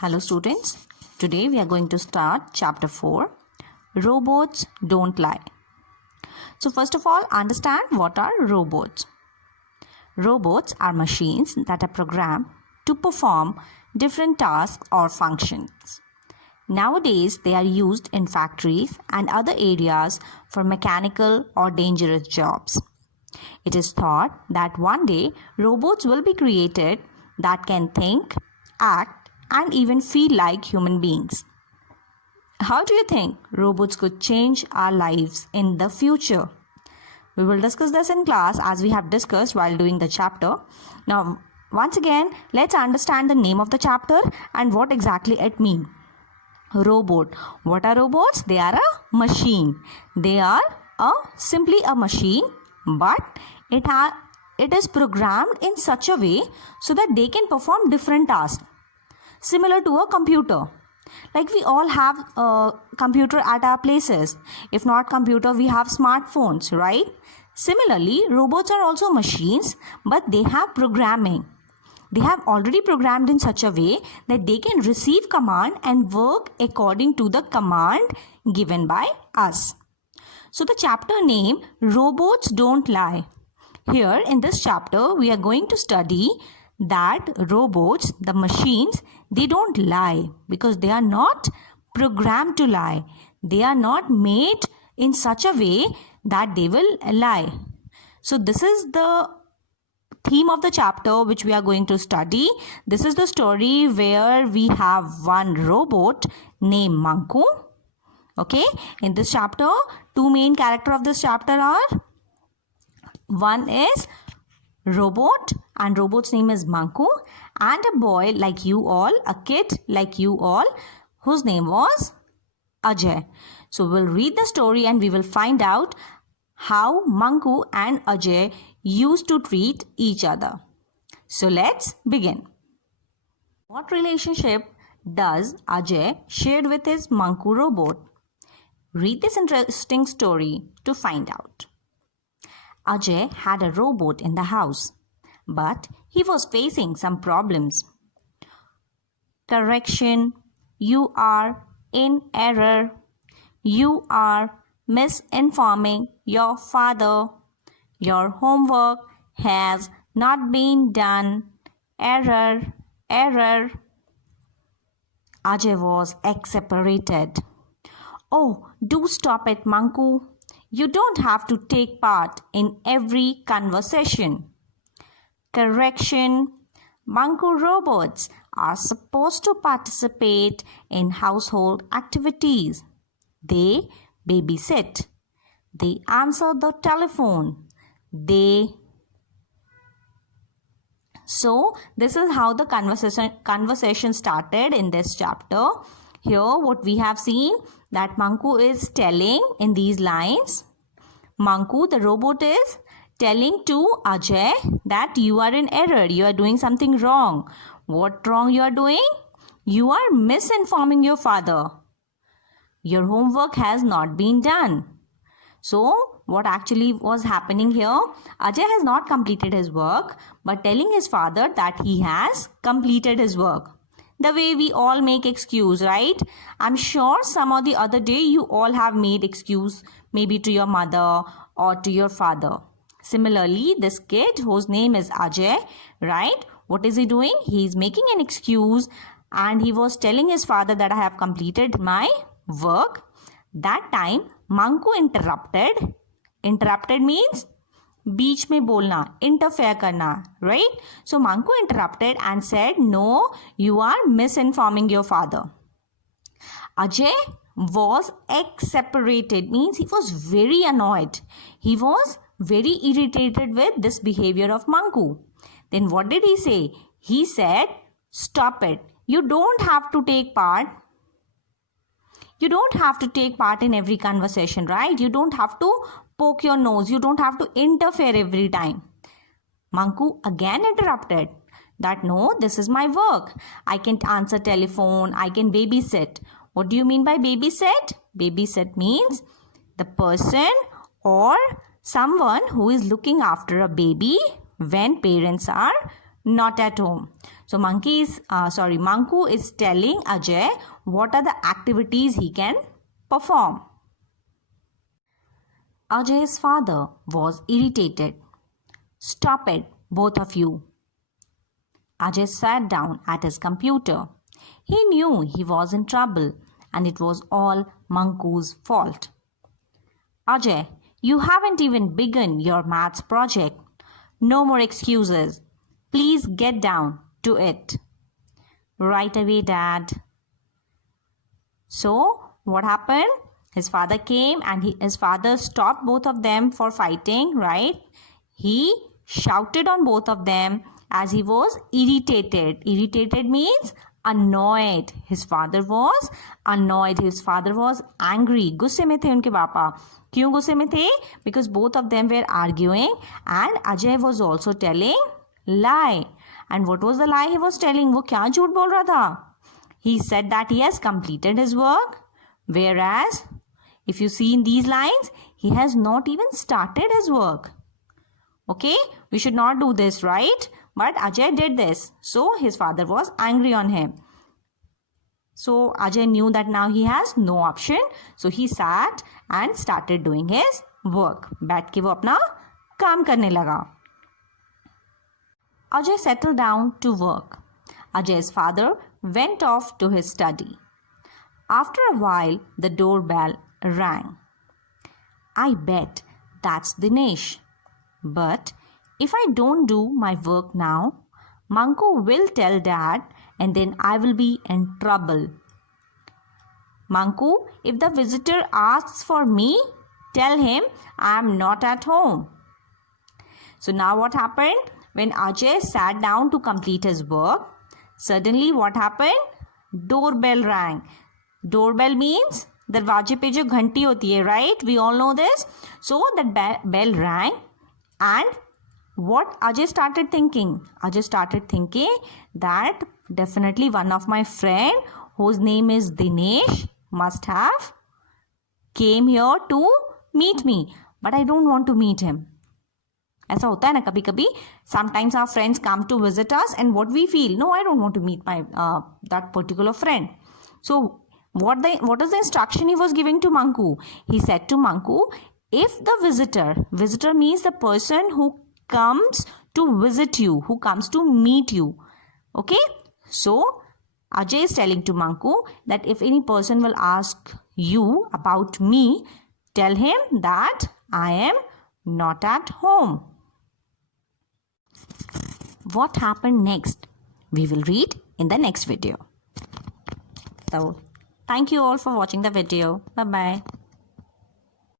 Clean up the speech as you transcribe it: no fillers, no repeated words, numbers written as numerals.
Hello students, today we are going to start chapter 4, Robots Don't Lie. So first of all, understand what are robots. Robots are machines that are programmed to perform different tasks or functions. Nowadays, they are used in factories and other areas for mechanical or dangerous jobs. It is thought that one day robots will be created that can think, act, and even feel like human beings. How do you think robots could change our lives in the future? We will discuss this in class as we have discussed while doing the chapter. Now, once again, let's understand the name of the chapter and what exactly it means. Robot. What are robots? They are a machine. They are simply a machine, but it is programmed in such a way so that they can perform different tasks. Similar to a computer. Like we all have a computer at our places. If not computer, we have smartphones, right? Similarly, robots are also machines, but they have programming. They have already programmed in such a way that they can receive command and work according to the command given by us. So the chapter name, Robots Don't Lie. Here in this chapter, we are going to study that robots, the machines, they don't lie because they are not programmed to lie. They are not made in such a way that they will lie. So this is the theme of the chapter which we are going to study. This is the story where we have one robot named Manku. Okay, in this chapter, two main characters of this chapter are, one is robot, and robot's name is Manku, and a boy like you all, a kid like you all, whose name was Ajay. So we'll read the story and we will find out how Manku and Ajay used to treat each other. So let's begin. What relationship does Ajay share with his Manku robot? Read this interesting story to find out. Ajay had a robot in the house, but he was facing some problems. Correction, you are in error. You are misinforming your father. Your homework has not been done. Error, error. Ajay was exasperated. Oh, do stop it, Manku. You don't have to take part in every conversation. Correction. Manku robots are supposed to participate in household activities. They babysit. They answer the telephone. So this is how the conversation started in this chapter. Here what we have seen that Manku is telling in these lines. Manku, the robot, is telling to Ajay that you are in error. You are doing something wrong. What wrong you are doing? You are misinforming your father. Your homework has not been done. So what actually was happening here? Ajay has not completed his work but telling his father that he has completed his work. The way we all make excuse, right? I'm sure some or the other day you all have made excuse maybe to your mother or to your father. Similarly, this kid whose name is Ajay, right? What is he doing? He is making an excuse and he was telling his father that I have completed my work. That time, Manku interrupted. Interrupted means बीच में बोलना, interfere करना, right? So Manku interrupted and said, no, you are misinforming your father. Ajay was exasperated, means he was very annoyed. He was very irritated with this behavior of Manku. Then what did he say? He said, stop it. You don't have to take part. You don't have to take part in every conversation, right? You don't have to poke your nose. You don't have to interfere every time. Manku again interrupted that no, this is my work. I can answer telephone. I can babysit. What do you mean by babysit? Babysit means the person or someone who is looking after a baby when parents are not at home. So Manku is telling Ajay what are the activities he can perform. Ajay's father was irritated. Stop it, both of you. Ajay sat down at his computer. He knew he was in trouble and it was all Manku's fault. Ajay, you haven't even begun your maths project. No more excuses. Please get down to it. Right away, Dad. So, what happened? His father came and his father stopped both of them for fighting, right? He shouted on both of them as he was irritated. Irritated means annoyed. His father was annoyed. His father was angry. गुस्से में थे उनके पापा. क्यों गुस्से में थे? Because both of them were arguing and Ajay was also telling lie. And what was the lie he was telling? वो क्या झूठ बोल रहा था? He said that he has completed his work. Whereas, if you see in these lines, he has not even started his work. Okay, we should not do this, right? But Ajay did this. So, his father was angry on him. So, Ajay knew that now he has no option. So, he sat and started doing his work. बैठ के वो अपना काम करने लगा. Ajay settled down to work. Ajay's father went off to his study. After a while, the doorbell rang. I bet that's Dinesh. But if I don't do my work now, Manku will tell Dad and then I will be in trouble. Manku, if the visitor asks for me, tell him I am not at home. So now what happened? When Ajay sat down to complete his work, suddenly what happened? Doorbell rang. Doorbell means दरवाजे पे जो घंटी होती है, right? We all know this. So that bell rang and what Ajay started thinking? Ajay started thinking that definitely one of my friend whose name is Dinesh must have came here to meet me. But I don't want to meet him. ऐसा होता है ना कभी कभी. Sometimes our friends come to visit us and what we feel, no, I don't want to meet my that particular friend. So what is the instruction he was giving to Manku? He said to Manku, if the visitor means the person who comes to visit you, who comes to meet you. Okay? So Ajay is telling to Manku that if any person will ask you about me, tell him that I am not at home. What happened next? We will read in the next video. So, thank you all for watching the video. Bye-bye.